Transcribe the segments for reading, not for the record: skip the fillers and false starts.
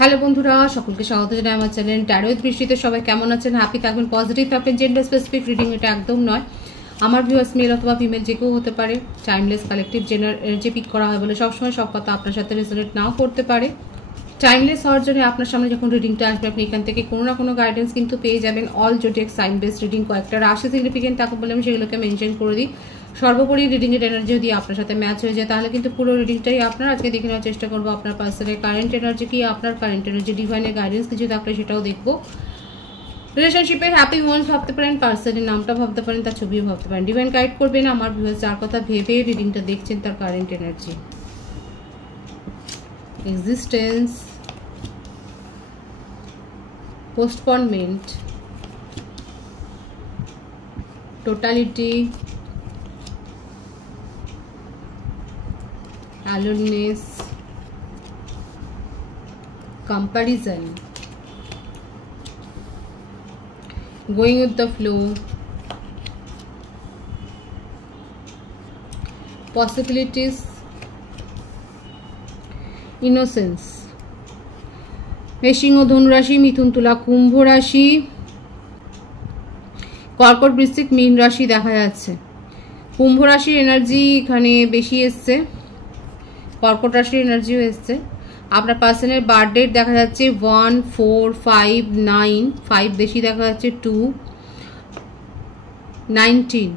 Hello বন্ধুরা, সকলকে স্বাগত জানাই আমার চ্যানেল ট্যারো দৃষ্টিতে। সবাই কেমন আছেন? হ্যাপি থাকবেন, পজিটিভ থাকবেন। জেন্ডার স্পেসিফিক রিডিং এটা একদম নয়। আমার ভিউয়ার্স মেল অথবা ফিমেল যে কেউ হতে পারে। টাইমলেস কালেকটিভ এনার্জি পিক করা হয় বলে সবসময় সব কথা আপনার সাথে রেজোনেট নাও করতে পারে। টাইমলেস হওয়ার জন্য আপনার সামনে যখন রিডিংটা আসবে আপনি এখান থেকে কোনো না কোনো গাইডেন্স কিন্তু পেয়ে যাবেন। All zodiac sign based reading, কয়েকটা রাশি সিগনিফিকেন্ট তাকে বলে আমি সেগুলোকে মেনশন করে দিই। সর্বোপরি রিডিংয়ের এনার্জি যদি আপনার সাথে ম্যাচ হয়ে যায় তাহলে কিন্তু পুরো রিডিংটাই আপনার। আজকে দেখে নেওয়ার চেষ্টা করবো আপনার পার্সনের কারেন্ট এনার্জি কি, আপনার কারেন্ট এনার্জি ডিভাইনের গাইডেন্স কিছু থাকলে সেটাও দেখবো। রিলেশনশিপে হ্যাপি মোমেন্টস ভাবতে পারেন, পার্সনের নামটা ভাবতে পারেন, তার ছবিও ভাবতে পারেন। ডিভাইন গাইড করবেন আমার ভিউয়ার্স যার কথা ভেবে রিডিংটা দেখছেন তার current energy. Existence, postponement, totality, aloneness, comparison, going with the flow, possibilities, innocence। সিংহ, ধনু রাশি, মিথুন, তুলা, কুম্ভ রাশি, কর্কট, বৃশ্চিক, মীন রাশি দেখা যাচ্ছে। কুম্ভ রাশির এনার্জি এখানে বেশি এসছে, কর্কট রাশির এনার্জিও এসছে। আপনার পার্সনের বার্থ ডেট দেখা যাচ্ছে 1, 4, 5, 9, 5 বেশি দেখা যাচ্ছে, 2, 19।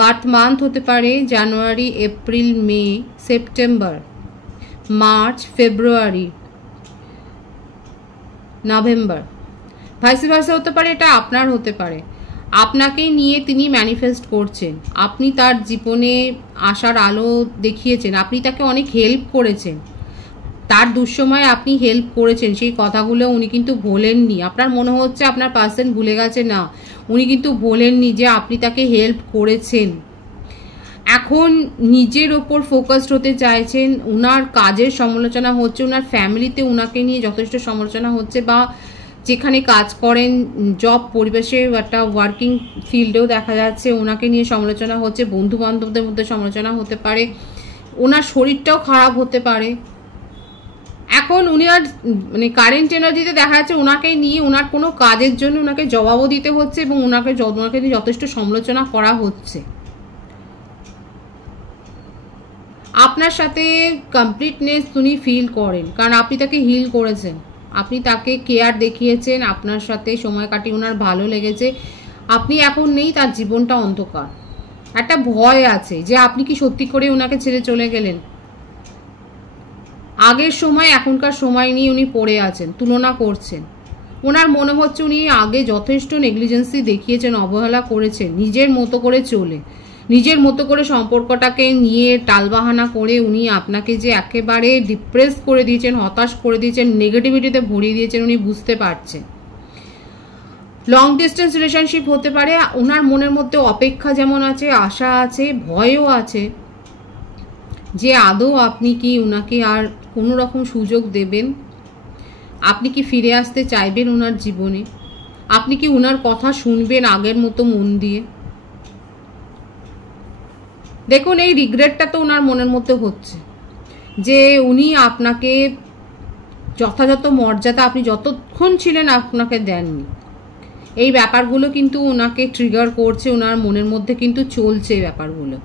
বার্থ মান্থ হতে পারে জানুয়ারি, এপ্রিল, মে, সেপ্টেম্বর, মার্চ, ফেব্রুয়ারি, নভেম্বর। ভাইস ভার্সা হতে পারে, এটা আপনার হতে পারে। আপনাকে নিয়ে তিনি ম্যানিফেস্ট করছেন, আপনি তার জীবনে আসার আলো দেখিয়েছেন, আপনি তাকে অনেক হেল্প করেছেন, তার দুঃসময়ে আপনি হেল্প করেছেন, সেই কথাগুলো উনি কিন্তু ভোলেননি। আপনার মনে হচ্ছে আপনার পার্সন ভুলে গেছে, না, উনি কিন্তু ভোলেননি যে আপনি তাকে হেল্প করেছেন। এখন নিজের ওপর ফোকাসড হতে চাইছেন, উনার কাজের সমালোচনা হচ্ছে, উনার ফ্যামিলিতে উনাকে নিয়ে যথেষ্ট সমালোচনা হচ্ছে, বা যেখানে কাজ করেন জব পরিবেশে একটা ওয়ার্কিং ফিল্ডেও দেখা যাচ্ছে ওনাকে নিয়ে সমালোচনা হচ্ছে, বন্ধু বান্ধবদের মধ্যে সমালোচনা হতে পারে, ওনার শরীরটাও খারাপ হতে পারে। এখন উনি আর মানে কারেন্ট এনার্জিতে দেখা যাচ্ছে ওনাকে নিয়ে ওনার কোনো কাজের জন্য ওনাকে জবাবও দিতে হচ্ছে এবং ওনাকে নিয়ে যথেষ্ট সমালোচনা করা হচ্ছে। আপনার সাথে কমপ্লিটনেস উনি ফিল করেন কারণ আপনি তাকে হিল করেছেন, আপনি তাকে কেয়ার দেখিয়েছেন, আপনার সাথে সময় কাটিয়ে ওনার ভালো লেগেছে। আপনি এখন নেই, তার জীবনটা অন্ধকার, একটা ভয় আছে যে আপনি কি সত্যি করে ওনাকে ছেড়ে চলে গেলেন। আগের সময় এখনকার সময় নিয়ে উনি পড়ে আছেন, তুলনা করছেন। ওনার মনে হচ্ছে উনি আগে যথেষ্ট নেগলিজেন্সি দেখিয়েছেন, অবহেলা করেছেন, নিজের মতো করে চলে, নিজের মতো করে সম্পর্কটাকে নিয়ে টালবাহানা করে উনি আপনাকে যে একেবারে ডিপ্রেস করে দিয়েছেন, হতাশ করে দিয়েছেন, নেগেটিভিটিতে ভরিয়ে দিয়েছেন, উনি বুঝতে পারছেন। লং ডিস্টেন্স রিলেশনশিপ হতে পারে। ওনার মনের মধ্যে অপেক্ষা যেমন আছে, আশা আছে, ভয়ও আছে যে আদৌ আপনি কি ওনাকে আর কোনো রকম সুযোগ দেবেন, আপনি কি ফিরে আসতে চাইবেন ওনার জীবনে, আপনি কি ওনার কথা শুনবেন আগের মতো মন দিয়ে। দেখুন এই রিগ্রেটটা তো ওনার মনের মধ্যে হচ্ছে যে উনি আপনাকে যথাযথ মর্যাদা আপনি যতক্ষণ ছিলেন আপনাকে দেননি। এই ব্যাপারগুলো কিন্তু ওনাকে ট্রিগার করছে, ওনার মনের মধ্যে কিন্তু চলছে এই ব্যাপারগুলো।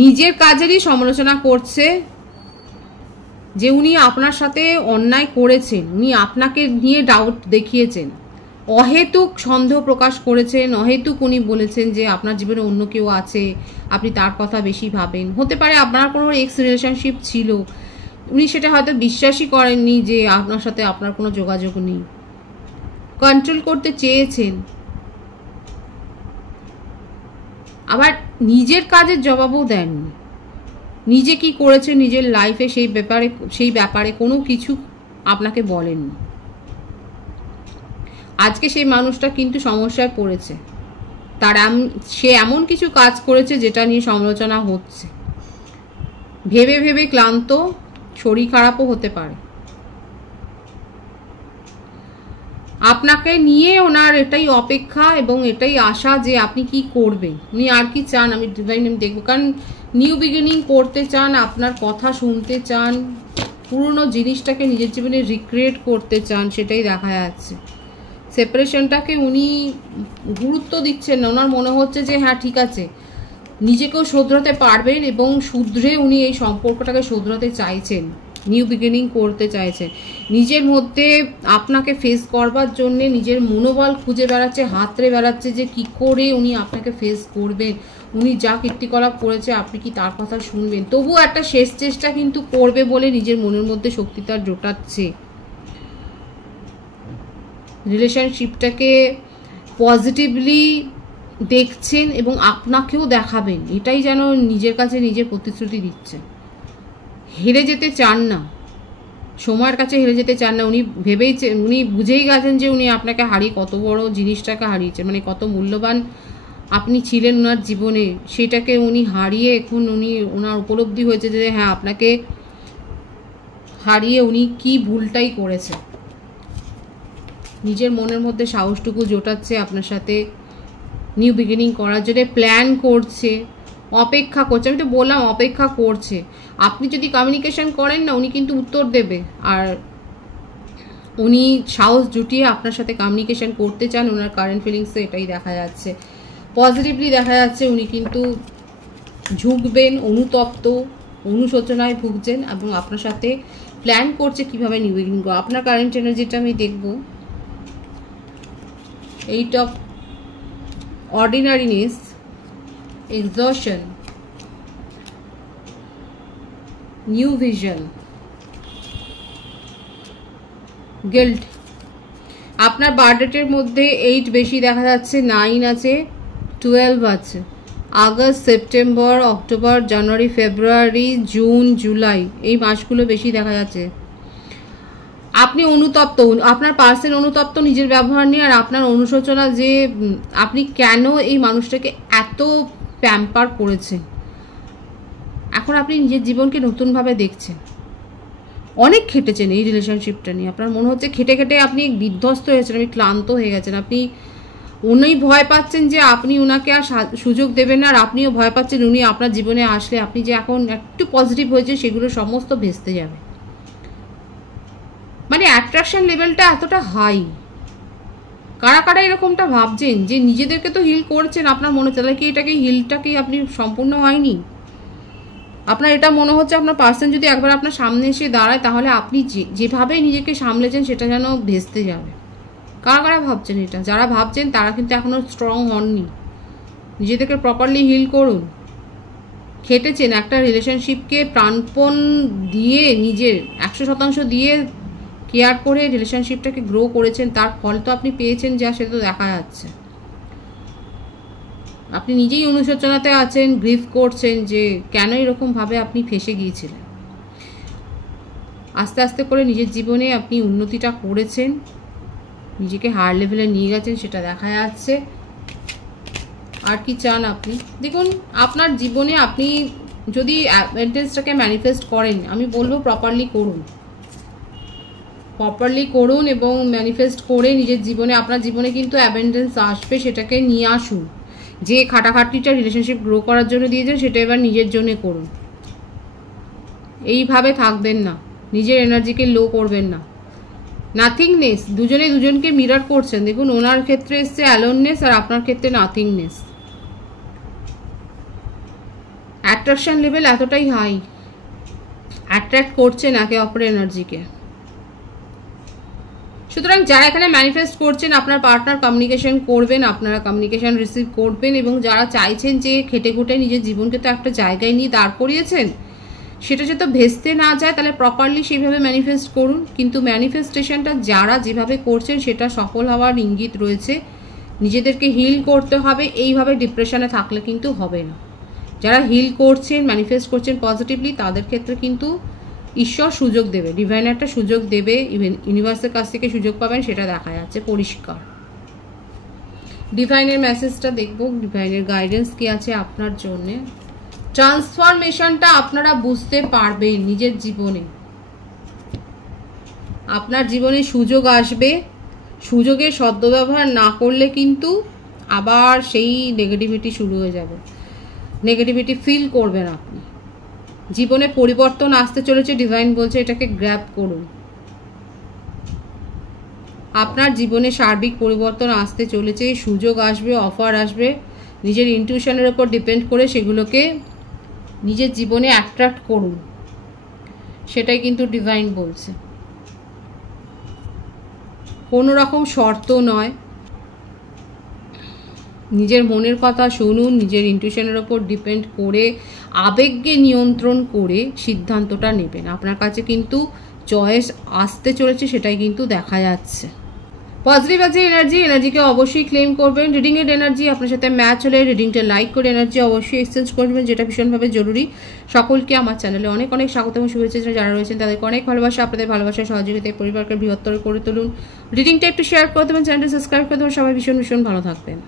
নিজের কাজেরই সমালোচনা করছে যে উনি আপনার সাথে অন্যায় করেছেন, উনি আপনাকে নিয়ে ডাউট দেখিয়েছেন, অহেতুক সন্দেহ প্রকাশ করেছেন, অহেতুক উনি বলেছেন যে আপনার জীবনে অন্য কেউ আছে, আপনি তার কথা বেশি ভাবেন। হতে পারে আপনার কোনো এক্স রিলেশনশিপ ছিল, উনি সেটা হয়তো বিশ্বাসই করেননি যে আপনার সাথে আপনার কোনো যোগাযোগ নেই, কন্ট্রোল করতে চেয়েছেন। আবার নিজের কাজের জবাবও দেননি, নিজে কি করেছে নিজের লাইফে সেই ব্যাপারে কোনো কিছু আপনাকে বলেননি। আজকে সেই মানুষটা কিন্তু সমস্যায় পড়েছে, সে এমন কিছু কাজ করেছে যেটা নিয়ে সমালোচনা হচ্ছে, ভেবে ভেবে ক্লান্ত, শরীর খারাপও হতে পারে। আপনাকে নিয়ে ওনার এটাই অপেক্ষা এবং এটাই আশা যে আপনি কি করবেন, উনি আর কি চান আমি ডিভাইন দেখব, কারণ নিউ বিগিনিং করতে চান, আপনার কথা শুনতে চান, পুরনো জিনিসটাকে নিজের জীবনে রিক্রিয়েট করতে চান, সেটাই দেখা যাচ্ছে। সেপারেশনটাকে উনি গুরুত্ব দিচ্ছেন না, ওনার মনে হচ্ছে যে হ্যাঁ ঠিক আছে, নিজেকেও শোধরাতে পারবেন এবং শুধরে উনি এই সম্পর্কটাকে শোধরাতে চাইছেন, নিউ বিগিনিং করতে চাইছেন। নিজের মধ্যে আপনাকে ফেস করবার জন্যে নিজের মনোবল খুঁজে বেড়াচ্ছে, হাতড়ে বেড়াচ্ছে যে কি করে উনি আপনাকে ফেস করবেন, উনি যা কীর্তিকলাপ করেছে আপনি কি তার কথা শুনবেন। তবুও একটা শেষ চেষ্টা কিন্তু করবে বলে নিজের মনের মধ্যে শক্তি তার জোটাচ্ছে। রিলেশনশিপটাকে পজিটিভলি দেখছেন এবং আপনাকেও দেখাবেন, এটাই যেন নিজের কাছে নিজের প্রতিশ্রুতি দিচ্ছে। হেরে যেতে চান না, সময়ের কাছে হেরে যেতে চান না। উনি বুঝেই গেছেন যে উনি আপনাকে হারিয়ে কত বড় জিনিসটাকে হারিয়েছেন, মানে কত মূল্যবান আপনি ছিলেন ওনার জীবনে, সেটাকে উনি হারিয়ে এখন ওনার উপলব্ধি হয়েছে যে হ্যাঁ আপনাকে হারিয়ে উনি কি ভুলটাই করেছে। নিজের মনের মধ্যে সাহসটুকু জোটাচ্ছে আপনার সাথে নিউ বিগিনিং করার জন্য, প্ল্যান করছে, অপেক্ষা করছে। আমি তো বললাম অপেক্ষা করছে। আপনি যদি কমিউনিকেশন করেন না, উনি কিন্তু উত্তর দেবে, আর উনি সাহস জুটিয়ে আপনার সাথে কমিউনিকেশন করতে চান। ওনার কারেন্ট ফিলিংসে এটাই দেখা যাচ্ছে, পজিটিভলি দেখা যাচ্ছে। উনি কিন্তু ঝুঁকবেন, অনুতপ্ত, অনুশোচনায় ভুগছেন এবং আপনার সাথে প্ল্যান করছে কিভাবে নিউ বিগিনিং করবে। আপনার কারেন্ট এনার্জিটা আমি দেখব, 8 of ordinariness, exhaustion, new vision, guilt। আপনার বার্থডেটের মধ্যে 8 বেশি দেখা যাচ্ছে, 9 আছে, 12 আছে, আগস্ট, সেপ্টেম্বর, অক্টোবর, জানুয়ারি, ফেব্রুয়ারি, জুন, জুলাই, এই মাসগুলো বেশি দেখা যাচ্ছে। আপনি অনুতপ্ত, আপনার পার্সন অনুতপ্ত নিজের ব্যবহার নিয়ে, আর আপনার অনুশোচনা যে আপনি কেন এই মানুষটাকে এত প্যাম্পার করেছেন। এখন আপনি নিজের জীবনকে নতুনভাবে দেখছেন। অনেক খেটেছেন এই রিলেশনশিপটা নিয়ে, আপনার মনে হচ্ছে খেটে খেটে আপনি বিধ্বস্ত হয়েছেন, আপনি ক্লান্ত হয়ে গেছেন। উনি ভয় পাচ্ছেন যে আপনি ওনাকে আর সুযোগ দেবেন না, আর আপনিও ভয় পাচ্ছেন উনি আপনার জীবনে আসলে আপনি যে এখন একটু পজিটিভ হয়েছে সেগুলো সমস্ত ভেস্তে যাবে। মানে অ্যাট্রাকশন লেভেলটা এতটা হাই। কারা কারা এরকমটা ভাবছেন যে নিজেদেরকে তো হিল করছেন, আপনার মনে হচ্ছে তাহলে কি হিলটাকে আপনি সম্পূর্ণ হয়নি। আপনার এটা মনে হচ্ছে আপনার পার্সন যদি একবার আপনার সামনে এসে দাঁড়ায় তাহলে আপনি যেভাবে নিজেকে সামলেছেন সেটা যেন ভেস্তে যাবে। কারা কারা ভাবছেন এটা? যারা ভাবছেন তারা কিন্তু এখনও স্ট্রং হননি। নিজেদেরকে প্রপারলি হিল করুন। খেটেছেন একটা রিলেশনশিপকে প্রাণপণ দিয়ে, নিজের 100% দিয়ে কেয়ার করে রিলেশনশিপটাকে গ্রো করেছেন, তার ফল তো আপনি পেয়েছেন যা, সেটা তো দেখা যাচ্ছে। আপনি নিজেই অনুশোচনাতে আছেন, গ্রিফ করছেন যে কেন এরকমভাবে আপনি ফেসে গিয়েছিলেন। আস্তে আস্তে করে নিজের জীবনে আপনি উন্নতিটা করেছেন, নিজেকে হায়ার লেভেলে নিয়ে গেছেন, সেটা দেখা যাচ্ছে। আর কি চান আপনি? দেখুন আপনার জীবনে আপনি যদি অ্যাডভান্টেজটাকে ম্যানিফেস্ট করেন, আমি বলবো প্রপারলি করুন এবং ম্যানিফেস্ট করে নিজের জীবনে, আপনার জীবনে কিন্তু অ্যাবেন্ডেন্স আসবে, সেটাকে নিয়ে আসুন। যে খাটাখাটনিটা রিলেশনশিপ গ্রো করার জন্য দিয়েছেন সেটা এবার নিজের জন্য করুন। এইভাবে থাকবেন না, নিজের এনার্জিকে লো করবেন না। নাথিংনেস, দুজনে দুজনকে মিরর করছেন। দেখুন ওনার ক্ষেত্রে এসছে অ্যালোননেস, আর আপনার ক্ষেত্রে নাথিংনেস। অ্যাট্রাকশন লেভেল এতটাই হাই, অ্যাট্রাক্ট করছেন একে অপরের এনার্জিকে। সুতরাং যারা এখানে ম্যানিফেস্ট করছেন আপনার পার্টনার কমিউনিকেশন করবেন, আপনারা কমিউনিকেশন রিসিভ করবেন, এবং যারা চাইছেন যে খেটে খুঁটে নিজের জীবনকে তো একটা জায়গায় নিয়ে দাঁড় করিয়েছেন, সেটা যাতে ভেস্তে না যায়, তাহলে প্রপারলি সেইভাবে ম্যানিফেস্ট করুন। কিন্তু ম্যানিফেস্টেশনটা যারা যেভাবে করছেন সেটা সফল হওয়ার ইঙ্গিত রয়েছে। নিজেদেরকে হিল করতে হবে, এইভাবে ডিপ্রেশনে থাকলে কিন্তু হবে না। যারা হিল করছেন, ম্যানিফেস্ট করছেন পজিটিভলি, তাদের ক্ষেত্রে কিন্তু ঈশ্বর সুযোগ দেবে, ডিভাইন একটা সুযোগ দেবে, ইভেন ইউনিভার্সের কাছ থেকে সুযোগ পাবেন, সেটা দেখা যাচ্ছে পরিষ্কার। ডিভাইনের মেসেজটা দেখব, ডিভাইনের গাইডেন্স কি আছে আপনার জন্যে। ট্রান্সফরমেশনটা আপনারা বুঝতে পারবেন নিজের জীবনে। আপনার জীবনে সুযোগ আসবে, সুযোগের সদ্ব্যবহার না করলে কিন্তু আবার সেই নেগেটিভিটি শুরু হয়ে যাবে, নেগেটিভিটি ফিল করবেন আপনি। জীবনে পরিবর্তন আসতে চলেছে, ডিভাইন বলছে এটাকে গ্র্যাব করুন। আপনার জীবনে সার্বিক পরিবর্তন আসতে চলেছে, সুযোগ আসবে, অফার আসবে, নিজের ইনটিউশনের উপর ডিপেন্ড করে সেগুলোকে নিজের জীবনে অ্যাট্রাক্ট করুন, সেটাই কিন্তু ডিভাইন বলছে। কোনো রকম শর্ত নয়, নিজের মনের কথা শুনুন, নিজের ইনটিউশনের ওপর ডিপেন্ড করে আবেগকে নিয়ন্ত্রণ করে সিদ্ধান্তটা নেবেন। আপনার কাছে কিন্তু চয়েস আসতে চলেছে, সেটাই কিন্তু দেখা যাচ্ছে। পজিটিভ আছে এনার্জিকে অবশ্যই ক্লেম করবেন। রিডিংয়ের এনার্জি আপনার সাথে ম্যাচ হলে রিডিংটা লাইক করে এনার্জি অবশ্যই এক্সচেঞ্জ করবেন, যেটা ভীষণভাবে জরুরি। সকলকে আমার চ্যানেলে অনেক অনেক স্বাগত এবং শুভেচ্ছা। যারা রয়েছেন তাদেরকে অনেক ভালোবাসা, আপনাদের ভালোবাসার সহযোগিতায় পরিবারকে বৃহত্তর করে তুলুন। রিডিংটা একটু শেয়ার করে দেবেন, চ্যানেলটা সাবস্ক্রাইব করে দেবেন। সবাই ভীষণ ভীষণ ভালো থাকবেন।